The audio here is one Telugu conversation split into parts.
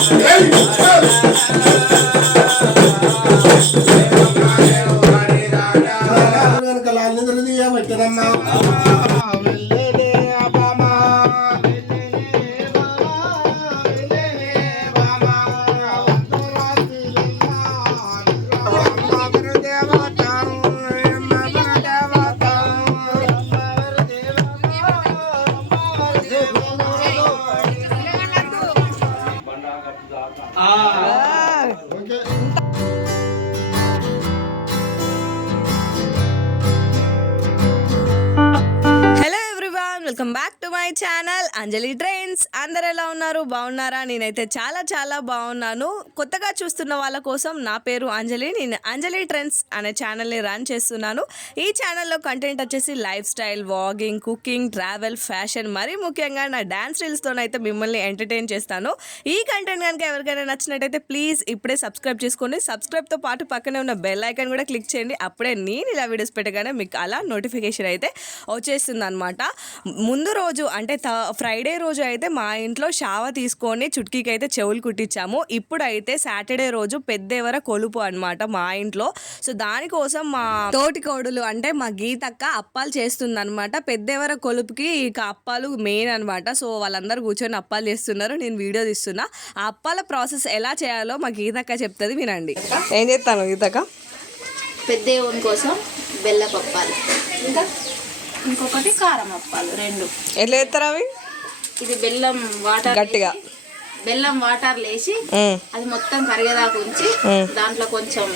కనుక 啊 ఛానల్ అంజలి ట్రైన్స్. అందరు ఎలా ఉన్నారు? బాగున్నారా? నేనైతే చాలా చాలా బాగున్నాను. కొత్తగా చూస్తున్న వాళ్ళ కోసం నా పేరు అంజలి. నేను అంజలి ట్రెండ్స్ అనే ఛానల్ని రన్ చేస్తున్నాను. ఈ ఛానల్లో కంటెంట్ వచ్చేసి lifestyle vlogging cooking travel fashion మరీ ముఖ్యంగా నా డ్యాన్స్ రీల్స్తోనైతే మిమ్మల్ని ఎంటర్టైన్ చేస్తాను. ఈ కంటెంట్ కనుక ఎవరికైనా నచ్చినట్టయితే ప్లీజ్ ఇప్పుడే సబ్స్క్రైబ్ చేసుకోండి సబ్స్క్రైబ్తో పాటు పక్కనే ఉన్న బెల్ ఐకాన్ కూడా క్లిక్ చేయండి. అప్పుడే నేను ఇలా వీడియోస్ పెట్టగానే మీకు అలా నోటిఫికేషన్ అయితే వచ్చేస్తుంది అనమాట ముందు రోజు అంటే థ ఫ్రైడే రోజు అయితే మా ఇంట్లో షావ తీసుకొని చుట్కీకి అయితే చెవులు కుట్టించాము. ఇప్పుడు అయితే సాటర్డే రోజు పెద్దేవర కొలుపు అన్నమాట మా ఇంట్లో. సో దానికోసం మా తోటి కోడులు అంటే మా గీతక్క అప్పాలు చేస్తుంది అనమాట పెద్దేవర కొలుపుకి ఇక అప్పాలు మెయిన్ అనమాట సో వాళ్ళందరూ కూర్చొని అప్పాలు చేస్తున్నారు. నేను వీడియో తీస్తున్నా. ఆ అప్పాల ప్రాసెస్ ఎలా చేయాలో మా గీతక్క చెప్తుంది వినండి. ఏం చేస్తాను గీతక్క? పెద్ద కోసం బెల్ల పప్పాలు ఇంకా? ఇంకొకటి కారం అప్పాలు రెండు. ఎట్లా చేస్తారు అవి? ఇది బెల్లం వాటర్ గట్టిగా. బెల్లం వాటర్ లేసి ఉమ్, అది మొత్తం కరిగేదాకా ఉంచి. దాంట్లో కొంచెం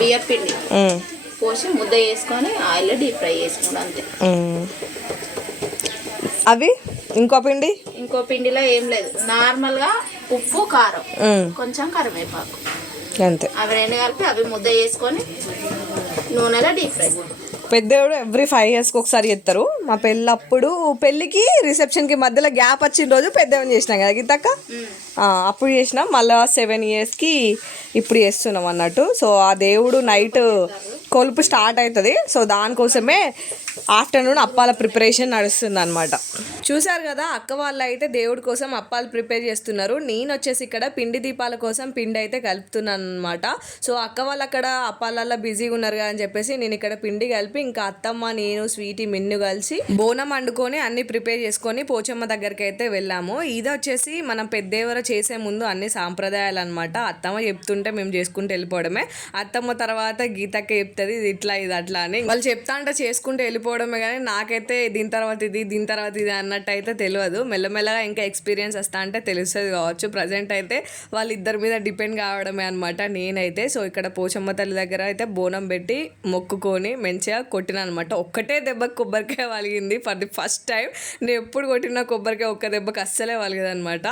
బియ్యం పిండి. పోసి ముద్ద వేసుకొని ఆయిల్లో డీప్ ఫ్రై చేసుకోండి అంతే. అవి? ఇంకో పిండి? ఇంకో పిండిలో ఏం లేదు. నార్మల్గా ఉప్పు కారం. కొంచెం కరివేపాకు. అంతే. అవి రెండు కలిపి అవి ముద్ద వేసుకొని నూనెలో డీప్ ఫ్రై. పెద్దోడు ఎవ్రీ ఫైవ్ ఇయర్స్కి ఒకసారి చేస్తారు మా పెళ్ళప్పుడు పెళ్ళికి రిసెప్షన్కి మధ్యలో గ్యాప్ వచ్చిన రోజు పెద్దవని చేసినాం కదా గీతక్క? అప్పుడు చేసినాం. మళ్ళీ సెవెన్ ఇయర్స్కి ఇప్పుడు చేస్తున్నాం అన్నట్టు. సో ఆ దేవుడు నైట్ కొలుపు స్టార్ట్ అవుతుంది. సో దానికోసమే ఆఫ్టర్నూన్ అప్పాల ప్రిపరేషన్ నడుస్తుంది అనమాట చూసారు కదా అక్క వాళ్ళు అయితే దేవుడి కోసం అప్పాలు ప్రిపేర్ చేస్తున్నారు. నేను వచ్చేసి ఇక్కడ పిండి దీపాల కోసం పిండి అయితే కలుపుతున్నాను అనమాట సో అక్క వాళ్ళు అక్కడ అప్పాలల్లో బిజీగా ఉన్నారు కదా అని చెప్పేసి నేను ఇక్కడ పిండి కలిపి ఇంకా అత్తమ్మ నేను స్వీటీ మిన్ను కలిసి బోనం వండుకొని అన్ని ప్రిపేర్ చేసుకొని పోచమ్మ దగ్గరికి అయితే వెళ్ళాము. ఇది వచ్చేసి మనం పెద్దేవర చేసే ముందు అన్ని సాంప్రదాయాలు అనమాట అత్తమ్మ చెప్తుంటే మేము చేసుకుంటూ వెళ్ళిపోవడమే. అత్తమ్మ తర్వాత గీతక్క చెప్తుంది ఇది ఇట్లా ఇది అట్లా అని. వాళ్ళు చెప్తా అంటే చేసుకుంటూ వెళ్ళిపోవడమే కానీ నాకైతే దీని తర్వాత ఇది దీని తర్వాత ఇది అన్నట్టు అయితే తెలియదు. మెల్లమెల్లగా ఇంకా ఎక్స్పీరియన్స్ వస్తా అంటే తెలుస్తుంది కావచ్చు. ప్రజెంట్ అయితే వాళ్ళిద్దరి మీద డిపెండ్ కావడమే అనమాట నేనైతే. సో ఇక్కడ పోచమ్మ తల్లి దగ్గర అయితే బోనం పెట్టి మొక్కుకొని మంచిగా కొట్టిన అనమాట ఒక్కటే దెబ్బ కొబ్బరికాయ వలిగింది. ఫర్ ది ఫస్ట్ టైం నేను ఎప్పుడు కొట్టిన కొబ్బరికాయ ఒక్క దెబ్బకి అస్సలే వలిగదనమాట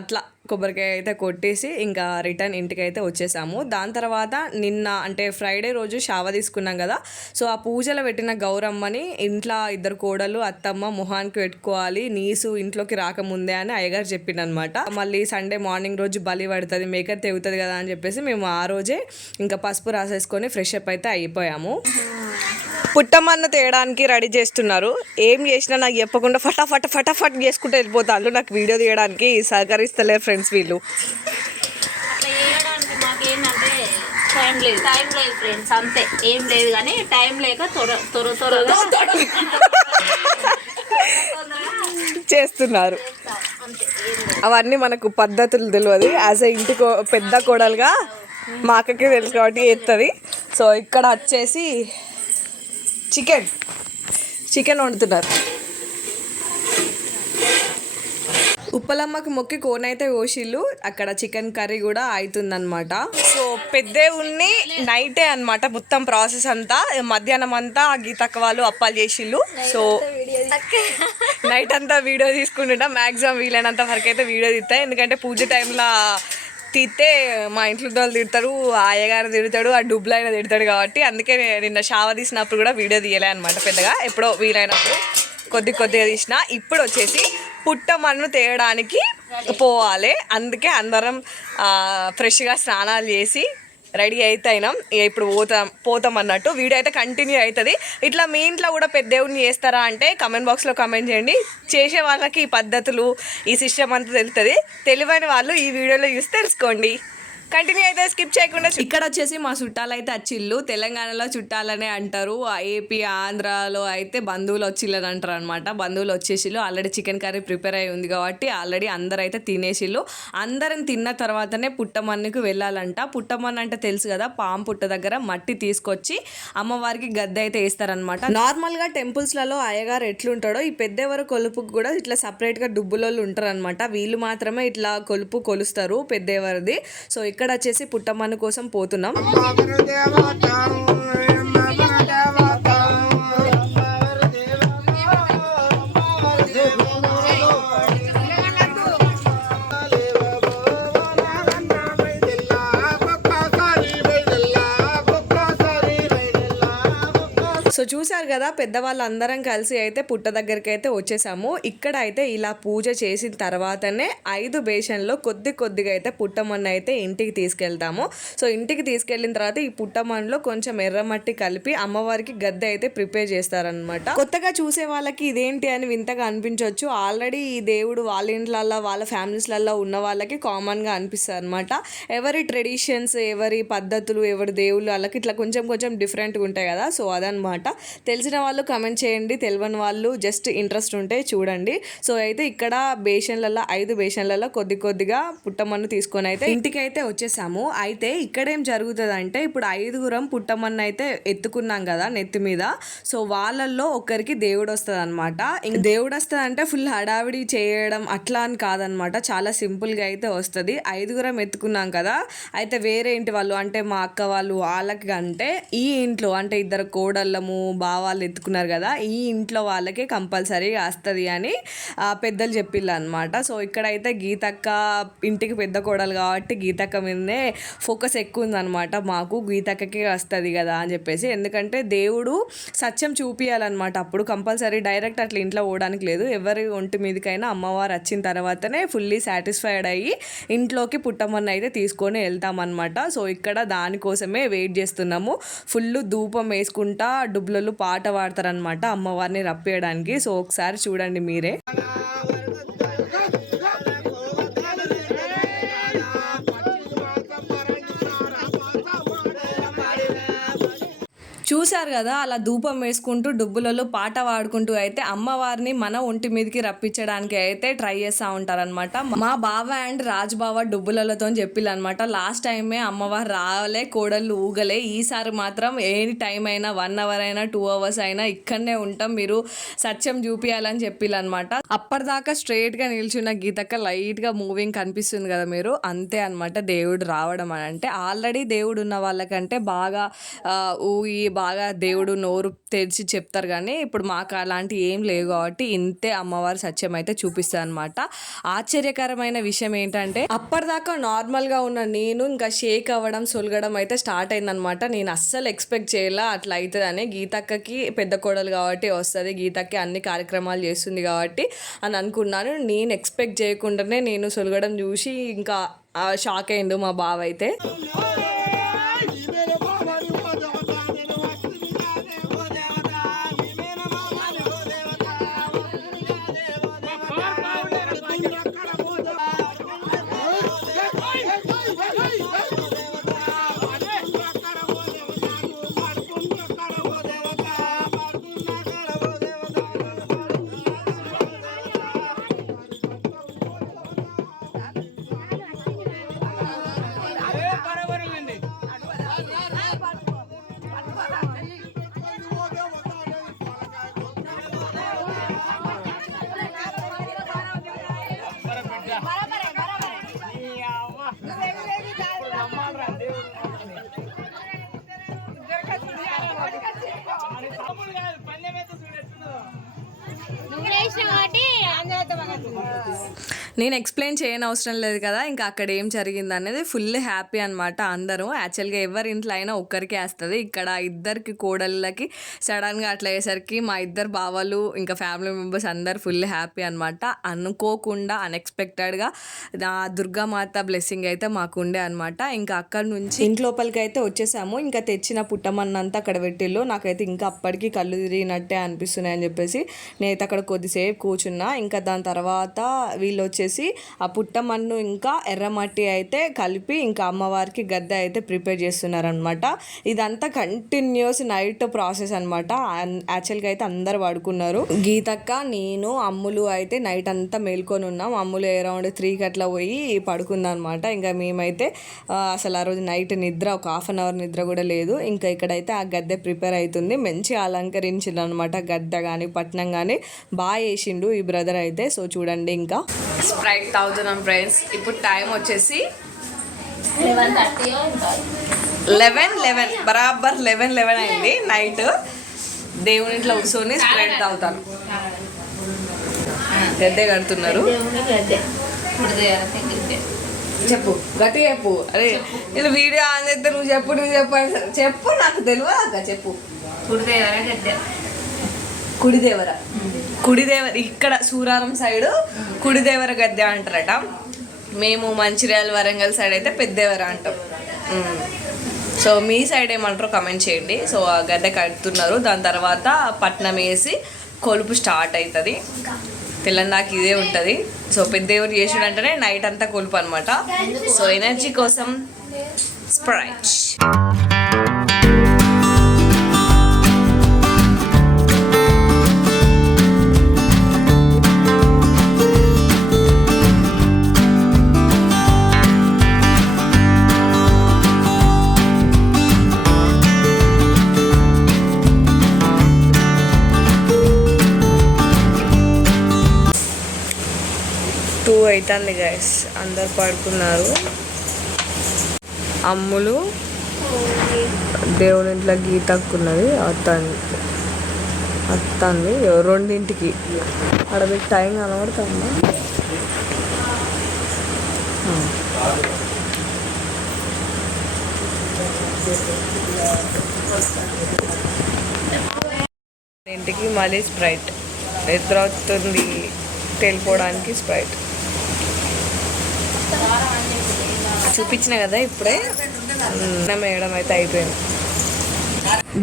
అట్లా. కొబ్బరికాయ అయితే కొట్టేసి ఇంకా రిటర్న్ ఇంటికి అయితే వచ్చేసాము. దాని తర్వాత నిన్న అంటే ఫ్రైడే రోజు షావ తీసుకున్నాం కదా. సో ఆ పూజలో పెట్టిన గౌరమ్మని ఇంట్లో ఇద్దరు కోడలు అత్తమ్మ మొహానికి పెట్టుకోవాలి నీసు ఇంట్లోకి రాకముందే అని అయ్యగారు చెప్పిండనమాట. మళ్ళీ సండే మార్నింగ్ రోజు బలి పడుతుంది మేకర్ తెగుతుంది కదా అని చెప్పేసి మేము ఆ రోజే ఇంకా పసుపు రాసేసుకొని ఫ్రెష్ అప్ అయితే అయిపోయాము. పుట్టమన్న తేయడానికి రెడీ చేస్తున్నారు. ఏం చేసినా నాకు చెప్పకుండా ఫటాఫట్ ఫటాఫట్ చేసుకుంటూ వెళ్ళిపోతాను నాకు వీడియో తీయడానికి సహకరిస్తలేరు ఫ్రెండ్స్ వీళ్ళు. టైం లేదు. టైం లేదు ఫ్రెండ్స్ అంతే. ఏం లేదు కానీ టైం లేక త్వర త్వర త్వరగా చేస్తున్నారు. అవన్నీ మనకు పద్ధతులు తెలియదు యాజ్ ఎ ఇంటి పెద్ద కోడలుగా మా అక్కకి తెలుసు కాబట్టి చేస్తుంది సో ఇక్కడ వచ్చేసి చికెన్. చికెన్ వండుతున్నారు. ఉప్పలమ్మకి మొక్కి కోనైతే కోసిళ్ళు. అక్కడ చికెన్ కర్రీ కూడా అవుతుందన్నమాట సో పెద్దే ఉన్ని నైటే అన్నమాట మొత్తం ప్రాసెస్ అంతా. మధ్యాహ్నం అంతా గీతక్క వాళ్ళు అప్పాలు చేసిళ్ళు. సో నైట్ అంతా వీడియో తీసుకుంటుంటా మ్యాక్సిమం వీలైనంత వరకు అయితే వీడియో తీస్తా ఎందుకంటే పూజ టైంలో తీస్తే మా ఇంట్లో వాళ్ళు తిడతారు ఆయగారు తిడతాడు ఆ డబ్బులు ఆయన తిడతాడు కాబట్టి అందుకే నేను నిన్న షావ తీసినప్పుడు కూడా వీడియో తీయలే అనమాట పెద్దగా. ఎప్పుడో వీలైనప్పుడు కొద్ది కొద్దిగా తీసిన. ఇప్పుడు వచ్చేసి పుట్టమన్ను తేయడానికి పోవాలి. అందుకే అందరం ఫ్రెష్గా స్నానాలు చేసి రెడీ అయితే అయినాం. ఇప్పుడు పోతాం పోతాం అన్నట్టు. వీడియో అయితే కంటిన్యూ అవుతుంది. ఇట్లా మీ ఇంట్లో కూడా పెద్ద దేవుడిని చేస్తారా అంటే కమెంట్ బాక్స్లో కమెంట్ చేయండి. చేసే వాళ్ళకి ఈ పద్ధతులు ఈ సిస్టమ్ అంతా తెలుస్తుంది. తెలివైన వాళ్ళు ఈ వీడియోలో చూసి తెలుసుకోండి. కంటిన్యూ అయితే స్కిప్ చేయకుండా ఇక్కడ వచ్చేసి మా చుట్టాలు అయితే అచ్చిళ్ళు తెలంగాణలో చుట్టాలనే అంటారు. ఏపీ ఆంధ్రాలో అయితే బంధువులు వచ్చిల్లని అంటారు అనమాట బంధువులు వచ్చేసిల్లు. ఆల్రెడీ చికెన్ కర్రీ ప్రిపేర్ అయి ఉంది కాబట్టి ఆల్రెడీ అందరు అయితే తినేసిల్లు. అందరం తిన్న తర్వాతనే పుట్టమన్నికి వెళ్ళాలంట. పుట్టమన్న అంటే తెలుసు కదా పాము పుట్ట దగ్గర మట్టి తీసుకొచ్చి అమ్మవారికి గద్దె అయితే వేస్తారనమాట నార్మల్గా టెంపుల్స్లలో అయ్యగారు ఎట్లుంటాడో ఈ పెద్దెవరు కొలుపుకి కూడా ఇట్లా సపరేట్గా డుబ్బులోళ్ళు ఉంటారు అనమాట వీళ్ళు మాత్రమే ఇట్లా కొలుపు కొలుస్తారు పెద్దెవరిది. సో ఇక్కడ వచ్చేసి పుట్టమ్మను కోసం పోతున్నాం. సో చూశారు కదా పెద్దవాళ్ళు అందరం కలిసి అయితే పుట్ట దగ్గరికి అయితే వచ్చేసాము. ఇక్కడ అయితే ఇలా పూజ చేసిన తర్వాతనే ఐదు బేషన్లో కొద్ది కొద్దిగా అయితే పుట్టమన్ను అయితే ఇంటికి తీసుకెళ్తాము. సో ఇంటికి తీసుకెళ్ళిన తర్వాత ఈ పుట్టమన్నులో కొంచెం ఎర్రమట్టి కలిపి అమ్మవారికి గద్దె అయితే ప్రిపేర్ చేస్తారనమాట కొత్తగా చూసే వాళ్ళకి ఇదేంటి అని వింతగా అనిపించవచ్చు ఆల్రెడీ ఈ దేవుడు వాళ్ళ ఇంట్లల్లో వాళ్ళ ఫ్యామిలీస్లలో ఉన్న వాళ్ళకి కామన్గా అనిపిస్తుంది అనమాట ఎవరి ట్రెడిషన్స్ ఎవరి పద్ధతులు ఎవరి దేవుళ్ళు వాళ్ళకి ఇట్లా కొంచెం కొంచెం డిఫరెంట్గా ఉంటాయి కదా. సో అదనమాట తెలిసిన వాళ్ళు కమెంట్ చేయండి తెలియని వాళ్ళు జస్ట్ ఇంట్రెస్ట్ ఉంటే చూడండి. సో అయితే ఇక్కడ బేషన్లలో ఐదు బేషన్లలో కొద్ది కొద్దిగా పుట్టమన్ను తీసుకొని అయితే ఇంటికి అయితే వచ్చేసాము. అయితే ఇక్కడ ఏం జరుగుతుంది అంటే ఇప్పుడు ఐదుగురం పుట్టమన్ను అయితే ఎత్తుకున్నాం కదా నెత్తి మీద. సో వాళ్ళల్లో ఒకరికి దేవుడు వస్తుంది అనమాట దేవుడు వస్తుంది అంటే ఫుల్ హడావిడి చేయడం అట్లా అని కాదనమాట చాలా సింపుల్గా అయితే వస్తుంది. ఐదుగురం ఎత్తుకున్నాం కదా అయితే వేరే ఇంటి వాళ్ళు? అంటే మా అక్క వాళ్ళు వాళ్ళకి అంటే ఈ ఇంట్లో అంటే ఇద్దరు కోడళ్ళము బావాళ్ళు ఎత్తుకున్నారు కదా ఈ ఇంట్లో వాళ్ళకే కంపల్సరీగా వస్తుంది అని పెద్దలు చెప్పిళ్ళు అనమాట సో ఇక్కడైతే గీతక్క ఇంటికి పెద్ద కోడలు కాబట్టి గీతక్క మీదనే ఫోకస్ ఎక్కువ ఉందనమాట మాకు గీతక్కకే వస్తుంది కదా అని చెప్పేసి. ఎందుకంటే దేవుడు సత్యం చూపించాలన్నమాట అప్పుడు కంపల్సరీ డైరెక్ట్ అట్లా ఇంట్లో పోవడానికి లేదు. ఎవరి ఒంటి మీదకైనా అమ్మవారు వచ్చిన తర్వాతనే ఫుల్లీ సాటిస్ఫైడ్ అయ్యి ఇంట్లోకి పుట్టమన్న అయితే తీసుకొని వెళ్తామన్నమాట. సో ఇక్కడ దానికోసమే వెయిట్ చేస్తున్నాము. ఫుల్ ధూపం వేసుకుంటా డుబ్లలో పాట పాడతారనమాట అమ్మవారిని రప్పేయడానికి. సో ఒకసారి చూడండి మీరే. చూశారు కదా అలా ధూపం వేసుకుంటూ డుబ్బులలో పాట పాడుకుంటూ అయితే అమ్మవారిని మన ఒంటి మీదకి రప్పించడానికి అయితే ట్రై చేస్తూ ఉంటారనమాట మా బావ అండ్ రాజు బావ డుబ్బులతో చెప్పిల్లనమాట లాస్ట్ టైమే అమ్మవారు రాలే కోడళ్ళు ఊగలే ఈసారి మాత్రం ఏ టైం అయినా వన్ అవర్ అయినా టూ అవర్స్ అయినా ఇక్కడనే ఉంటాం మీరు సత్యం చూపియాలని చెప్పిల్లనమాట అప్పటిదాకా స్ట్రైట్గా నిల్చున్న గీతక్క లైట్గా మూవింగ్ కనిపిస్తుంది కదా మీరు అంతే అనమాట దేవుడు రావడం అని. అంటే ఆల్రెడీ దేవుడు ఉన్న వాళ్ళకంటే బాగా ఊగి బాగా దేవుడు నోరు తెరిచి చెప్తారు కానీ ఇప్పుడు మాకు అలాంటి ఏం లేవు కాబట్టి ఇంతే అమ్మవారి సత్యం అయితే చూపిస్తాను అనమాట ఆశ్చర్యకరమైన విషయం ఏంటంటే అప్పటిదాకా నార్మల్గా ఉన్న నేను ఇంకా షేక్ అవ్వడం సొలగడం అయితే స్టార్ట్ అయిందనమాట నేను అస్సలు ఎక్స్పెక్ట్ చేయాల అట్లా అవుతుందని గీతక్కకి పెద్ద కోడలు కాబట్టి వస్తుంది. గీతక్కి అన్ని కార్యక్రమాలు చేస్తుంది కాబట్టి అని అనుకున్నాను. నేను ఎక్స్పెక్ట్ చేయకుండానే నేను సొలగడం చూసి ఇంకా షాక్ అయిండు మా బావ అయితే నువ్వు లేచిన కాబట్టి నేను ఎక్స్ప్లెయిన్ చేయని అవసరం లేదు కదా ఇంకా అక్కడ ఏం జరిగింది అనేది ఫుల్ హ్యాపీ అనమాట అందరూ. యాక్చువల్గా ఎవరి ఇంట్లో అయినా ఒక్కరికి వేస్తుంది. ఇక్కడ ఇద్దరికి కోడళ్ళకి సడన్గా అట్లా అయ్యేసరికి మా ఇద్దరు బావలు ఇంకా ఫ్యామిలీ మెంబర్స్ అందరు ఫుల్ హ్యాపీ అనమాట అనుకోకుండా అన్ఎక్స్పెక్టెడ్గా నా దుర్గామాత బ్లెస్సింగ్ అయితే మాకు ఉండే అనమాట ఇంకా అక్కడ నుంచి ఇంట్లోపలికి అయితే వచ్చేసాము. ఇంకా తెచ్చిన పుట్టమన్నంతా అక్కడ పెట్టిల్లు నాకైతే ఇంకా అప్పటికి కళ్ళు తిరిగినట్టే అనిపిస్తున్నాయి అని చెప్పేసి నేనైతే అక్కడ కొద్దిసేపు కూర్చున్నా. ఇంకా దాని తర్వాత వీళ్ళు వచ్చేసి ఆ పుట్టమన్ను ఇంకా ఎర్రమట్టి అయితే కలిపి ఇంకా అమ్మవారికి గద్దె అయితే ప్రిపేర్ చేస్తున్నారనమాట ఇదంతా కంటిన్యూస్ నైట్ ప్రాసెస్ అనమాట యాక్చువల్గా అయితే అందరు పడుకున్నారు గీతక్క నేను అమ్ములు అయితే నైట్ అంతా మేల్కొని ఉన్నాం. అమ్ములు అరౌండ్ త్రీకి అట్లా పోయి పడుకుందనమాట అనమాట ఇంకా మేమైతే అసలు ఆ రోజు నైట్ నిద్ర ఒక హాఫ్ అన్ అవర్ నిద్ర కూడా లేదు. ఇంకా ఇక్కడైతే ఆ గద్దె ప్రిపేర్ అవుతుంది మంచి అలంకరించిండు అనమాట గద్దె కానీ పట్నం కానీ బాగా వేసిండు ఈ బ్రదర్ అయితే. సో చూడండి ఇంకా. స్ప్రైట్ తాగుతున్నాం ఫ్రెండ్స్ ఇప్పుడు టైం వచ్చేసి లెవెన్ థర్టీ లెవెన్ లెవెన్ బరాబర్ లెవెన్ లెవెన్ అయింది. నైట్ దేవుని ఇంట్లో కూర్చొని స్ప్రైట్ తాగుతాను. గద్దె కడుతున్నారు. చెప్పు గట్టి చెప్పు. అరే నేను వీడియో ఆన్ చేస్తే నువ్వు చెప్పు నువ్వు చెప్పు. చెప్పు నాకు తెలియదు అక్క చెప్పు. కుడిదేవర కుడిదేవర ఇక్కడ సూరారం సైడ్ కుడిదేవర గద్దె అంటారట. మేము మంచిర్యాల వరంగల్ సైడ్ అయితే పెద్దేవర అంటాం. సో మీ సైడ్ ఏమంటారో కమెంట్ చేయండి. సో ఆ గద్దె కడుతున్నారు. దాని తర్వాత పట్నం వేసి కొలుపు స్టార్ట్ అవుతుంది తెల్లందాక ఇదే ఉంటుంది. సో పెద్దేవరు చేసాడంటేనే నైట్ అంతా కొలుపు అనమాట సో ఎనర్జీ కోసం స్ప్రైట్. టూ అవుతుంది గైస్ అందరు పడుకున్నారు. అమ్ములు దేవుని ఇంట్లో గీతక్కున్నది అత్తంది. అత్తంది రెండింటికి. అక్కడ మీకు టైం కనబడుతుందా? ఇంటికి మళ్ళీ స్ప్రైట్ నిద్ర వస్తుంది. తెలిపోవడానికి స్ప్రైట్ చూపించిన కదా ఇప్పుడే? అన్నం వేయడం అయితే అయిపోయింది.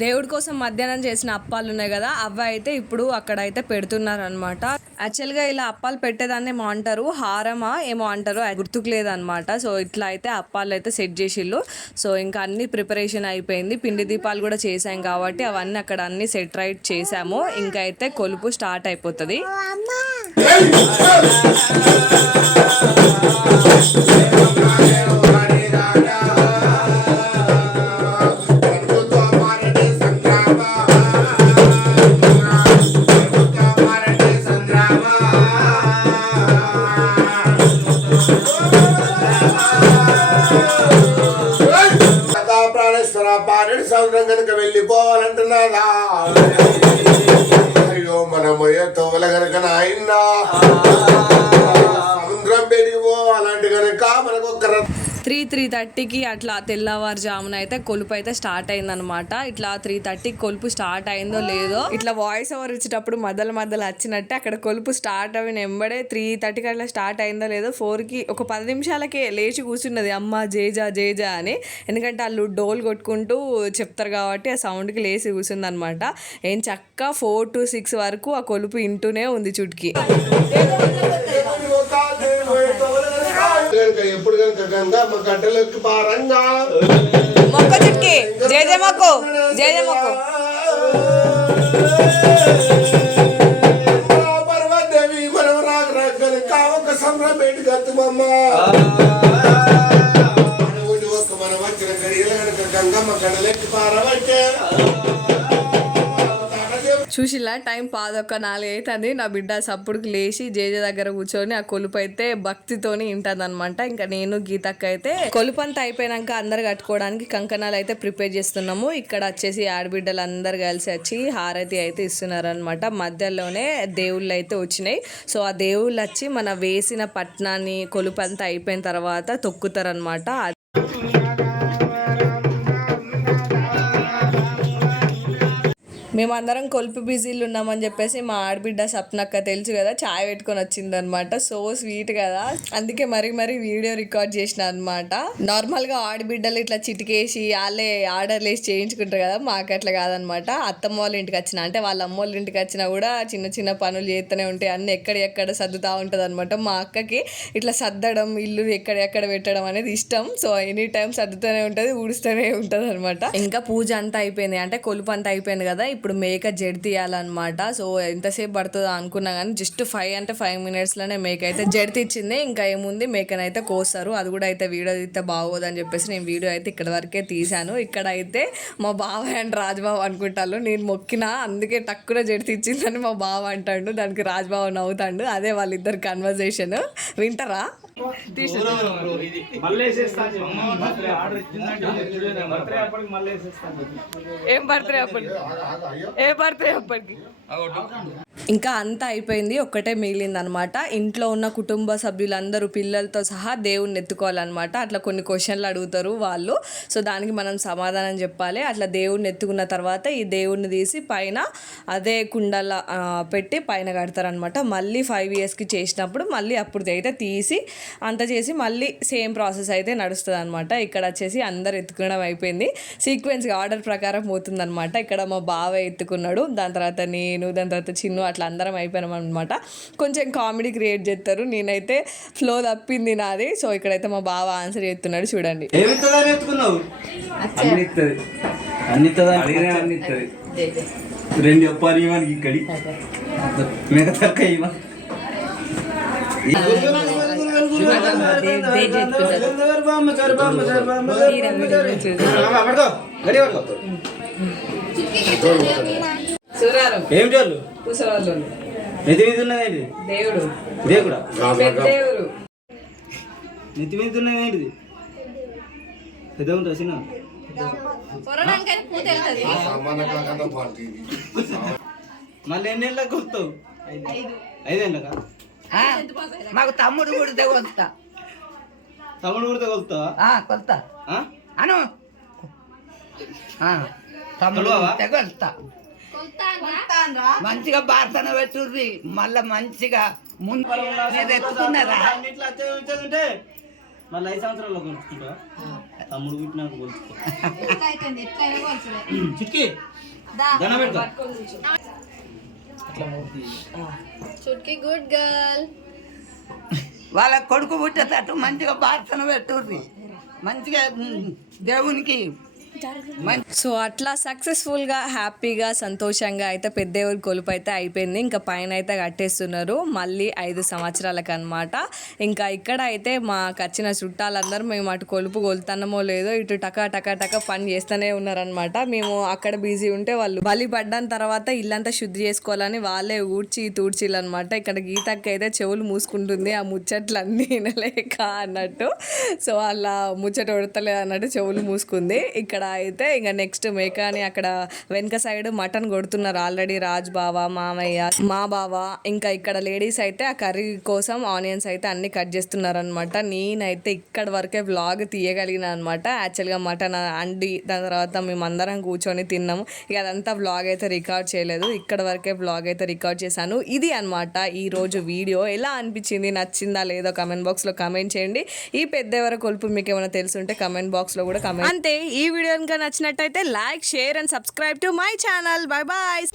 దేవుడి కోసం మధ్యాహ్నం చేసిన అప్పాలు ఉన్నాయి కదా అవి అయితే ఇప్పుడు అక్కడ అయితే పెడుతున్నారు అనమాట యాక్చువల్గా ఇలా అప్పాలు పెట్టేదాన్ని ఏమో అంటారు హారమా ఏమో అంటారు అది గుర్తుకు లేదనమాట సో ఇట్లా అయితే అప్పాలు అయితే సెట్ చేసిళ్ళు. సో ఇంకా అన్ని ప్రిపరేషన్ అయిపోయింది. పిండి దీపాలు కూడా చేసాం కాబట్టి అవన్నీ అక్కడ అన్ని సెట్ రైట్ చేసాము ఇంకా అయితే కొలుపు స్టార్ట్ అయిపోతుంది. సముద్రం కనుక వెళ్ళిపోవాలంటున్నారా? త్రీ థర్టీకి అట్లా తెల్లవారుజామున అయితే కొలుపు అయితే స్టార్ట్ అయిందనమాట ఇట్లా త్రీ థర్టీకి కొలుపు స్టార్ట్ అయిందో లేదో. ఇట్లా వాయిస్ ఓవర్ ఇచ్చేటప్పుడు మధ్యలో మధ్యలో వచ్చినట్టే అక్కడ కొలుపు స్టార్ట్ అవి ఎంబడే త్రీ థర్టీకి అట్లా స్టార్ట్ అయిందో లేదో ఫోర్కి ఒక పది నిమిషాలకే లేచి కూర్చున్నది. అమ్మ జేజా జేజా అని. ఎందుకంటే వాళ్ళు డోల్ కొట్టుకుంటూ చెప్తారు కాబట్టి ఆ సౌండ్కి లేచి కూర్చుంది అనమాట ఏం చక్క ఫోర్ టు సిక్స్ వరకు ఆ కొలుపు ఇంటూనే ఉంది చుట్కి. కనుక ఎప్పుడు కనుక గంగా మా గడ్డలోకి పారంగా మొక్క చుట్కి. జేజే మొక్కు. జేజే మొక్కు. పర్వదేవి మనం రాక కనుక ఒక కత్తుమమ్మ మనవుడి ఒక్క మనం వచ్చిన గడియల గంగమ్మ గడలెక్కి పారబట్టే. చూసిలా? టైం పాదొక్క నాలుగు నా బిడ్డ సప్పుడుకి లేచి జేజ దగ్గర కూర్చొని ఆ కొలుపు అయితే భక్తితోని వింటది అనమాట ఇంకా నేను గీతక్క అయితే కొలుపు అంతా అయిపోయినాక అందరు కట్టుకోవడానికి కంకణాలు అయితే ప్రిపేర్ చేస్తున్నాము. ఇక్కడ వచ్చేసి ఆడబిడ్డలు అందరు కలిసి వచ్చి హారతి అయితే ఇస్తున్నారు అనమాట మధ్యలోనే దేవుళ్ళు అయితే వచ్చినాయి. సో ఆ దేవుళ్ళు వచ్చి మన వేసిన పట్నాన్ని కొలుపు అంతా అయిపోయిన తర్వాత తొక్కుతారనమాట. మేమందరం కొలుపు బిజీలు ఉన్నామని చెప్పేసి మా ఆడబిడ్డ సప్నక్క తెలుసు కదా చాయ్ పెట్టుకొని వచ్చింది అనమాట సో స్వీట్ కదా. అందుకే మరి మరి వీడియో రికార్డ్ చేసిన అనమాట నార్మల్గా ఆడబిడ్డలు ఇట్లా చిటికేసి వాళ్ళే ఆర్డర్లు వేసి చేయించుకుంటారు కదా మాకు అట్లా కాదనమాట అత్తమ్మ వాళ్ళ ఇంటికి వచ్చిన అంటే వాళ్ళ అమ్మ వాళ్ళ ఇంటికి వచ్చినా కూడా చిన్న చిన్న పనులు చేస్తూనే ఉంటాయి. అన్ని ఎక్కడ ఎక్కడ సర్దుతా ఉంటుంది అనమాట మా అక్కకి ఇట్లా సర్దడం ఇల్లు ఎక్కడ ఎక్కడ పెట్టడం అనేది ఇష్టం. సో ఎనీ టైం సర్దుతూనే ఉంటుంది ఊడుస్తూనే ఉంటుంది అనమాట ఇంకా పూజ అంతా అయిపోయింది. అంటే కొలుపు అంతా అయిపోయింది కదా ఇప్పుడు మేక జెడ్ తీయాలన్నమాట. సో ఎంతసేపు పడుతుందో అనుకున్నా కానీ జస్ట్ ఫైవ్ అంటే ఫైవ్ మినిట్స్లోనే మేక అయితే జెడ్ తీచ్చింది ఇంకా ఏముంది? మేకనైతే కోస్తారు. అది కూడా అయితే వీడియో తీస్తే బాగోదని చెప్పేసి నేను వీడియో అయితే ఇక్కడ వరకే తీశాను. ఇక్కడ అయితే మా బావ అండ్ రాజ్బాబు అనుకుంటాను నేను మొక్కిన అందుకే తక్కువ జెడ్ తీచ్చిందని మా బావ అంటాడు. దానికి రాజ్బాబు నవ్వుతాడు. అదే వాళ్ళిద్దరు కన్వర్జేషన్ వింటారా? ఏం బర్త్డే అప్పటికి? ఏ బర్త్డే అప్పటికి? ఇంకా అంతా అయిపోయింది ఒక్కటే మిగిలింది అనమాట ఇంట్లో ఉన్న కుటుంబ సభ్యులందరూ పిల్లలతో సహా దేవుణ్ణి ఎత్తుకోవాలన్నమాట అట్లా కొన్ని క్వశ్చన్లు అడుగుతారు వాళ్ళు. సో దానికి మనం సమాధానం చెప్పాలి. అట్లా దేవుణ్ణి ఎత్తుకున్న తర్వాత ఈ దేవుణ్ణి తీసి పైన అదే కుండల పెట్టి పైన కడతారనమాట. మళ్ళీ ఫైవ్ ఇయర్స్కి చేసినప్పుడు మళ్ళీ అప్పుడు అయితే తీసి అంత చేసి మళ్ళీ సేమ్ ప్రాసెస్ అయితే నడుస్తుంది అనమాట ఇక్కడ వచ్చేసి అందరు ఎత్తుకోవడం అయిపోయింది. సీక్వెన్స్గా ఆర్డర్ ప్రకారం పోతుందన్నమాట ఇక్కడ మా బావ ఎత్తుకున్నాడు. దాని తర్వాత నేను దాని తర్వాత చిన్న అట్లా అందరం అయిపోయినాం అనమాట కొంచెం కామెడీ క్రియేట్ చేస్తారు నేనైతే ఫ్లో తప్పింది నాది సో ఇక్కడైతే మా బావ ఆన్సర్ చేస్తున్నాడు చూడండి రెండు చెప్పాలి ఇక్కడి మిగతా సూరారం ఏం చాలు కుసరాలు నెత్తి మీద దేవుడు. దేవుడు నెత్తి మీద ఉన్నదేంటిది పెద్ద పార్టీ. మళ్ళీ ఎన్ని ఏళ్ళకి వస్తావు? ఐదేళ్ళకా మాకు తమ్ముడు కుడితే కొలుతా తమ్ముడు కూడా కొలుస్తావా? ఆ, కొలుతా? అను. ఆ, తమ్ముడు? కుడితే కొలుతా మంచిగా భారతన పెట్టుర్రి. మళ్ళా మంచిగా ముందు ఎత్తుకున్నారా? మళ్ళీ ఐదు సంవత్సరాల్లో కొలుచుకుంటా. తమ్ముడు పుట్టినాక కొలుచుకో. చిక్కి దండం పెట్టుకో వాళ్ళ కొడుకు పుట్టేటట్టు మంచిగా భారతన పెట్టుర్రి. మంచిగా దేవునికి సో అట్లా సక్సెస్ఫుల్గా హ్యాపీగా సంతోషంగా అయితే పెద్ద కొలుపు అయితే అయిపోయింది. ఇంకా పైన అయితే కట్టేస్తున్నారు. మళ్ళీ ఐదు సంవత్సరాలకు అనమాట ఇంకా ఇక్కడ అయితే మాకు వచ్చిన చుట్టాలందరూ మేము అటు కొలుపు కొలుతున్నామో లేదో ఇటు టకా టకా టకా పని చేస్తూనే ఉన్నారనమాట మేము అక్కడ బిజీ ఉంటే వాళ్ళు బలి పడ్డాని తర్వాత ఇల్లంతా శుద్ధి చేసుకోవాలని వాళ్ళే ఊడ్చి తూడ్చిల్లనమాట ఇక్కడ గీతక్క అయితే చెవులు మూసుకుంటుంది ఆ ముచ్చట్లన్నీ వినలేక అన్నట్టు. సో అలా ముచ్చట ఉడతలేదు అన్నట్టు చెవులు మూసుకుంది. ఇక్కడ అయితే ఇంకా నెక్స్ట్ మేకాని అక్కడ వెనక సైడ్ మటన్ కొడుతున్నారు ఆల్రెడీ రాజ్ బావ మామయ్య మా బావ. ఇంకా ఇక్కడ లేడీస్ అయితే ఆ కర్రీ కోసం ఆనియన్స్ అయితే అన్ని కట్ చేస్తున్నారు అనమాట నేనైతే ఇక్కడ వరకే వ్లాగ్ తీయగలిగిన అనమాట యాక్చువల్గా మటన్ అండి దాని తర్వాత మేమందరం కూర్చొని తిన్నాము. ఇక అదంతా వ్లాగ్ అయితే రికార్డ్ చేయలేదు. ఇక్కడ వరకే వ్లాగ్ అయితే రికార్డ్ చేశాను. ఇది అనమాట ఈరోజు వీడియో ఎలా అనిపించింది? నచ్చిందా లేదో కమెంట్ బాక్స్లో కమెంట్ చేయండి. ఈ పెద్ద కొలుపు మీకు ఏమైనా తెలుసుంటే కమెంట్ బాక్స్లో కూడా కమెంట్ అంతే ఈ వీడియో కనుక నచ్చినట్టయితే like share and subscribe to my channel. Bye bye.